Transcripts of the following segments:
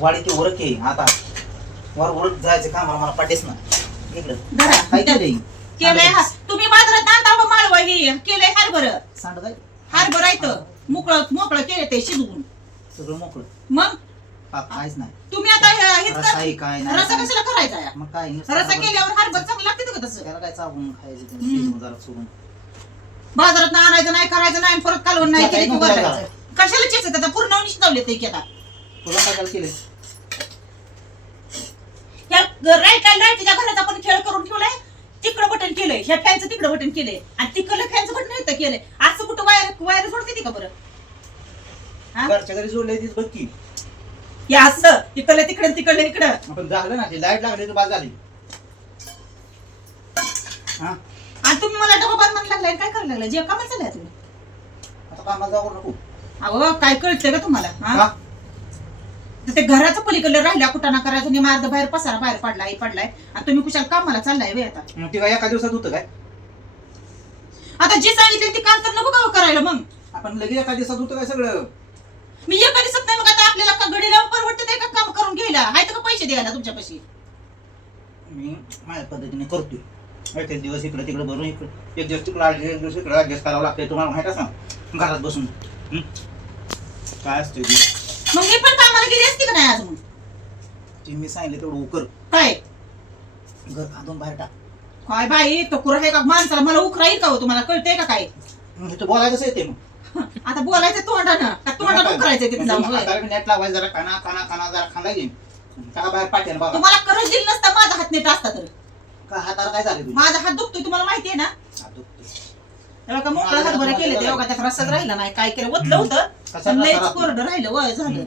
वाडीची ओळख आहे आता वर ओळख जायचं काम मला पाठीस ना इकडं धरा. काय केलंय केलंय तुम्ही बाजारात आणता हो माळवा ही केलंय हरभर सांड काय हरभर आहे मोकळं मोकळं केलं ते शिजवून सगळं मोकळं मग काहीच नाही तुम्ही आता रस्सा आहे काय नाही रसा कशाला करायचा या? मग काय नुसतं रसा हरभरा. केल्यावर हरभर चांगलं लागते का तसं त्याला काय चावून खायचं ते शिजवून जरा सोडून बाजारात आणायचं नाही करायचं नाही आणि परत कालवण नाही त्या केलं की काय वरडायचं. कशाला चेचत आता पूर्ण शिजवले ते की आता तुला काय केलं ह्या राईटच्या घरात आपण खेळ करून ठेवलाय तिकडं बटन केलंय ह्या फॅनचं तिकडं बटन केलंय आणि तिकडलं फॅनचं बटन इथं केलंय असं कुठं वायर सोडते का बरं हा? घरच्या घरी जोडले तीच बघ की हे असं तिकडलं तिकडलं इकडं आपण झालं ना ते लाईट लागली तर बाद झाली हा आणि तुम्ही मला डबा बांध लागलाय काय करायला लागलाय जे कामाला चाललाय तुम्ही आता कामाला जाऊ नको अहो काय कळतंय का तुम्हाला हा? का? तर ते घराचं पलीकडलं राहिल्या कुटाणा करायचं आणि मार्ग बाहेर पसारा बाहेर पडलाय आणि तुम्ही कुशाल कामाला चाललाय वे आता मग ते काय एका दिवसात होतं काय आता जे सांगितलं ते काम तर नको का करायला मग आपण लगेच एका दिवसात होतं काय सगळं मी एका दिवसात नाही मग आता आपल्याला का गडी लावून परवडतं नाही का काम करून घ्यायला आहेत का पैसे द्यायला तुमच्यापाशी मी माझ्या पद्धतीने करतोय एक दिवस इकडे तिकडे भरून इकडे एक दिवस तिकडे एक दिवस इकडे ऍडजस्ट करावं लागतंय तुम्हाला माहित असं घरात बसून काय असते मग मी पण कामाला गेली असती का नाही आज मग ते मी सांगितलं तेवढं उकर काय घर खांदून बाहेर टाक काय बाई तो कुरा आहे का माणसाला मला उखरा येईल का हो तुम्हाला कळतंय का काय मग इथं बोलायचं येते मग आता बोलायचं तोंडानं का तोंडानं उखरायचं तिथे जाऊन होय? नेट लावायचं जरा काना जरा खांदा घेईन का बाहेर पाठेल बाबा तुम्हाला करज दिलं नसता माझा हात नीट असता तर का हाताला काय झालं माझा हात दुखतोय तुम्हाला माहितीये ना तेव्हा का मोकळा हरभरा केले तेव्हा का त्यात रसाच राहिला नाही काय केलं ओतलं होतं पण लयच कोरडं राहिलं वय झालं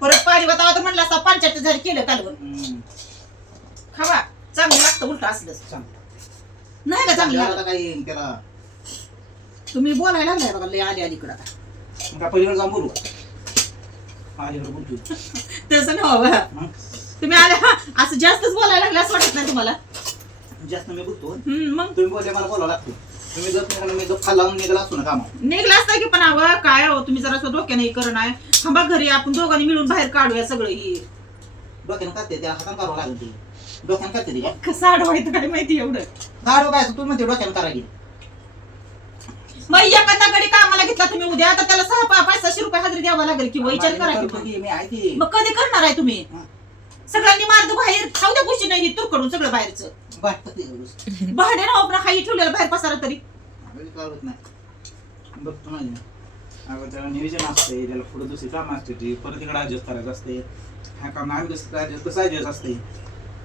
परत पाणी वातावरण तर म्हणलं असता 75 झाली केलं कालवण खावा चांगलं लागतं उलट असलं नाही का चांगलं लागलं? काही त्याला तुम्ही बोलायला लागलाय बघा लय आली अलीकडं आता मग पलीकडे जाऊन बोलू अलीकडे बोलतोय तसं नव्हतं तुम्ही आल्या असं जास्तच बोलायला लागलं असं वाटत नाही तुम्हाला जास्त मी बोलतो मग तुम्ही बोलले मला बोलावं लागतं तुम्ही जर मी गप्पा लावून निघाला असतो ना कामा निघला असता की पण अवं काय हो तुम्ही जरा डोक्याने हे करणं आहे थांबा घरी आपण दोघांनी मिळून बाहेर काढूया सगळं हे डोक्यानं काढते त्या हातानं करावं लागेल ते डोक्यानं काढते ते कसं अडवायचं काय माहिती एवढं गाडो काय तू म्हणते डोक्यानं करायची मग एखादा गडी कामाला घेतला तुम्ही उद्या आता त्याला 500-600 रुपये हजेरी द्यावा लागेल की विचार करा की मी आहे ती मग कधी करणार आहे तुम्ही सगळ्यांनी मार्ग बाहेर खाऊ द्या गोष्टी नाही तुकडून सगळं बाहेरचं वाटतं ते भाडे ना आपण हाई ठेवलेलं बाहेर पसारा तरी कळत नाही बघतो माझी अगं त्याला नियोजन असते त्याला पुढे दुसरी काम असते ती परत इकडे ऍडजस्ट करायचं असते ह्या काम आम्ही कसं ऍडजस्ट असते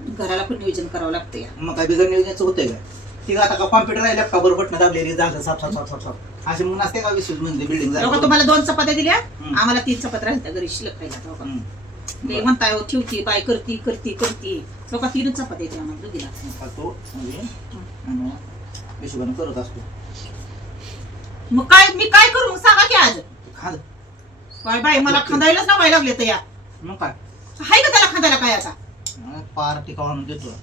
घराला पण नियोजन करावं लागतं या मग काय बिगर नियोजनाचं होतंय का ठीक आता का कॉम्प्युटर आहे लॅपटॉपवर बटणं दाबलेली झालं साफ साफ साफ साफ साफ असे मग असते का विश्वास म्हणजे बिल्डिंग लोक तुम्हाला 2 चपात्या दिल्या आम्हाला 3 चपात्या राहिल्या घरी शिल्लक राहिल्या ते म्हणताय हो, ठेवती बाय करती लोक 3 चपात्या द्या आम्हाला दुधीला तो म्हणजे हिशोबाने करत असतो मग काय मी काय करू मग सांगा की आज खाल काय बाई मला खांदायलाच लावायला लागले तर या मग काय हाय का त्याला खांदायला काय आता पार टिकावून देतो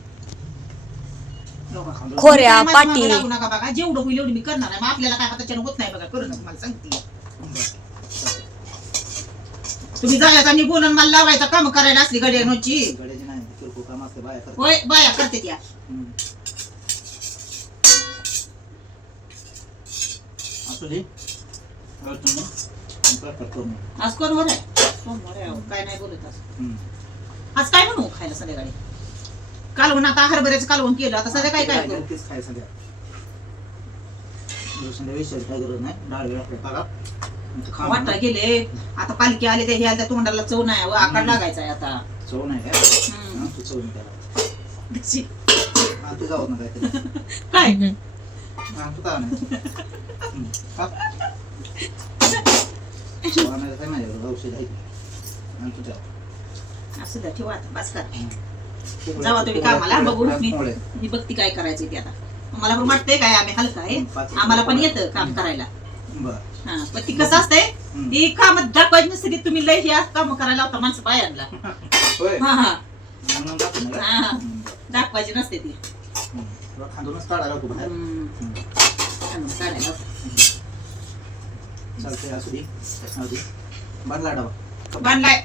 खोऱ्या पाटी लागू नका बघा जेवढं होईल एवढं मी करणार आहे मग आपल्याला काय हाताच्या होत नाही बघा करू नका मला सांगते तुम्ही जायचं आणि बोलून मला लावायचं काम करायला असली गड्याची गड्याची नाही किरकोळ काम असते बाया करतात होय बाया करते त्या असू दे आज कोण वर आहे सोमवार आहे, काय नाही बोलत आज काय म्हणू खायला संध्याकाळी कालवण आता हरभऱ्याचं कालवण केलं आता संध्याकाळी काय करू तेच खाय सध्या संध्याकाळी काय गरज नाही डाळ वेळा वाटा गेले आता पालखी आले ते ह्या तोंडाला चव नाही आकार लागायचा आहे आता चव नाही तू चव नाही त्याला तू जाऊ ना काहीतरी काय तू का नाही काय माझ्याकडे औषध आहे तुझ्या असं द्या ठेवा आता बस कर जावा तुम्ही कामाला बघू मी बघती काय करायचं ते आता मला पण वाटतंय काय आम्ही हलका आहे आम्हाला पण येतं काम करायला हा पण ती कसं असतंय ती काम दाखवायची नसते तुम्ही लय हे काम करायला होता माणसं बायांना हा हा हा दाखवायची नसते ती खांदूनच काढायला होतो बाहेर काढायला चालतंय असू दे बांधला डावा बांधलाय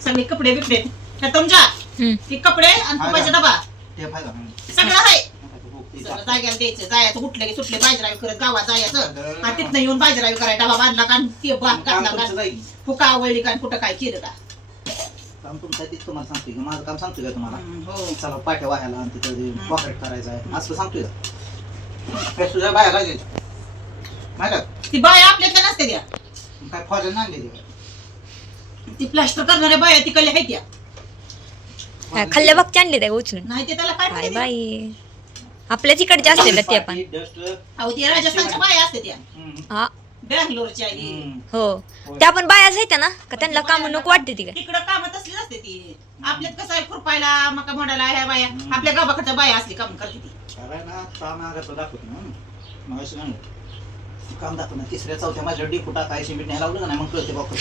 सगळे कपडे बिपडे त्या तुमच्या हे कपडे आणि तुपाचा डबा ते फायदा सगळं आहे सगळं जाग्याला द्यायचं जायचं उठलं की सुटले बाजरावी करत गावात जायचं आणि तिथनं येऊन बाजरावी करायला डबा बांधला का ते बांध घातला का फुका आवडली का कुठं काय केलं का काम तुमचं आहे तेच तुम्हाला सांगतोय की माझं काम सांगतोय का तुम्हाला हो चला पाट्या वाहायला आणि तिथं पॉकेट करायचं आहे असं सांगतोय का तुझ्या बाया काय माहिती ती बाया आपल्यातल्या नसते त्या काय फॉजन आणली ती प्लास्टर करणाऱ्या बाया तिकडल्या आहेत त्या खाल्ल्या बघ आणले त्या उचलून नाही ते त्याला काय काय म्हणते? बाई आपल्या तिकडच्या असलेल्या त्या पण अहो ती राजस्थानच्या बाया असते त्या हा बँगलोरच्या आई हो त्या पण बायाच आहेत ना का त्यांना काम नको वाटते ती काय तिकडं कामं तसली असते ती आपल्यात कसं आहे खुरपायला मका मोडायला ह्या बाया आपल्या गावाकडच्या बाया असली काम करते ती ना काम दाखवतो ना मग असं काम दाखवणार तिसऱ्या चौथ्या माझ्या डिपुटा काय सिमेंट नाही लावलं का नाही मग कळते बाप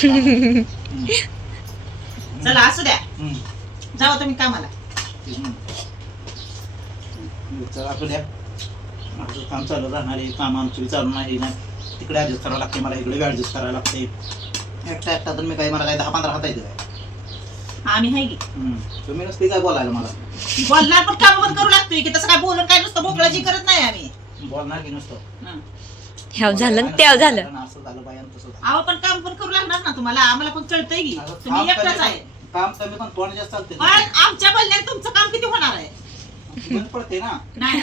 चला असू द्या जावा तुम्ही कामाला चला असू द्या माझं काम चालू राहणार आहे काम आमची चालू नाही ना तिकडे ॲडजस्ट करावं लागते मला इकडे ॲडजस्ट करायला लागते एकटा तर मी काय मला काय 10-15 हात येते काय आम्ही आहे की तुम्ही नसते काय बोलायला मला बोलणार पण काम पण करू लागतोय की तसं काय बोलून काय नुसतं मोकळाची करत नाही आम्ही बोलणार की नुसतं ह्याव झालं आणि त्याव झालं असं झालं बाया तसं झालं अहो पण काम पण करू लागणार ना तुम्हाला आम्हाला पण कळतंय की तुम्ही एकटाच आहे काम कमी पण तोंड जास्त चालते पण आमच्या बोलण्यात तुमचं काम किती होणार आहे बंद पडते ना नाही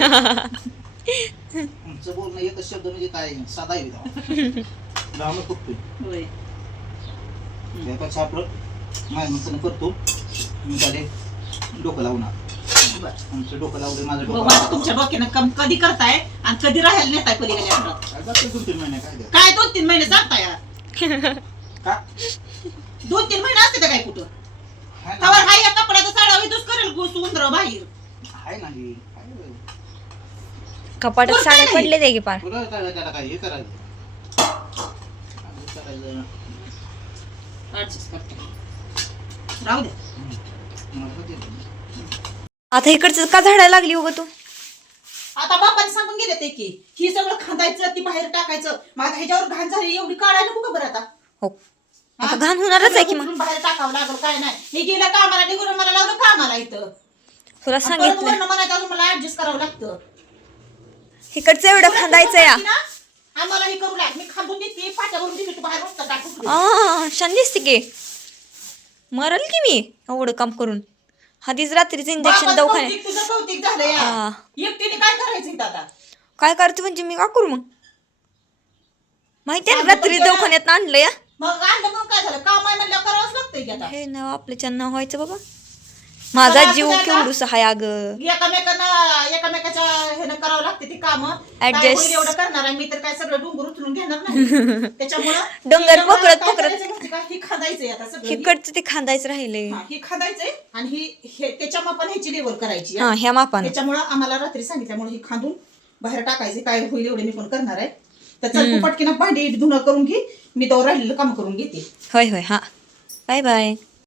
तुमचं बोलणं एकच शब्द म्हणजे काय साधा आहे लावणं फुटतोय होय. त्यापेक्षा आपलं माझं करतो मी त्याला डोकं लावणार बरं. आमचं डोकं लावलं माझं बघू डोकं आता तुमच्या डोक्यानं काम कधी करताय आणि कधी राहायला नेताय पलीकडे घरात. काय जातं 2-3 महिने काय द्या काय 2-3 महिने जाताय का 2-3 महिने असते काय कुठं हाय ना. तवर हा या कपड्याचा साडा विदूस करेल घुस उंदर बाहेर हाय ना ही. कपाटात साड्या पडले ते की पार तुला काय त्याला काय हे करायचं काय करायचं ऍडजस्ट करते राहू दे मला ते- आता इकडचं का झाडायला लागली हो तू आता बापाने सांगून गेले ते की ही सगळं खांदायचं ती बाहेर टाकायचं मग आता ह्याच्यावर घाण झाली एवढी काढायला नको बरं आता हो आता घाण होणारच आहे की मग उचलून बाहेर टाकावं लागलं काय नाही हे गेलं कामाला निघून मला लावलं कामाला इथं तुला परत सांगितलं वरनं म्हणायचं अजून मला ऍडजस्ट करावं लागतं इकडचं एवढं खांदायचं या ना आम्हाला हे करू लाग मी खांदून देते पाट्यावरून दिली तू बाहेर रस्ता टाकून छान दिसते की मरल की मी एवढं काम करून आधीच रात्रीचं इंजेक्शन दवाखान्यात तुझं कौतिक झालं या एकटीने काय करायचं इथं आता काय करते म्हणजे मी का करू मग माहिती आहे ना रात्री दवाखान्यात आणलं या मग आणलं मग काय झालं काम आहे म्हणल्यावर करावंच लागतंय की आता हे नाव आपल्याच्या नाव व्हायचं बाबा माझा जीव केवढूस हाय अगं एकामेकाच्या ह्यानं करावं लागते ती काम Adjust. एवढं करणार आहे मी तर काय सगळं डोंगर उचलून घेणार नाही त्याच्यामुळं डोंगर त्याच्यामुळं पकडत काय पकडत. करायचं माहिती का? ही खादायचंय आता सगळं इकडचं ते खांदायचं राहिले ही खादायचंय आणि ही त्याच्या मापाने ह्याची लेवल करायची हा ह्या मापानं त्याच्यामुळं आम्हाला रात्री सांगितल्यामुळे ही खांदून बाहेर टाकायचे काय होईल एवढे मी पण करणार आहे तर चल तू पटकीनं भांडी धुणं करून घे मी तो राहिलेलं काम करून घेते होय होय हा बाय बाय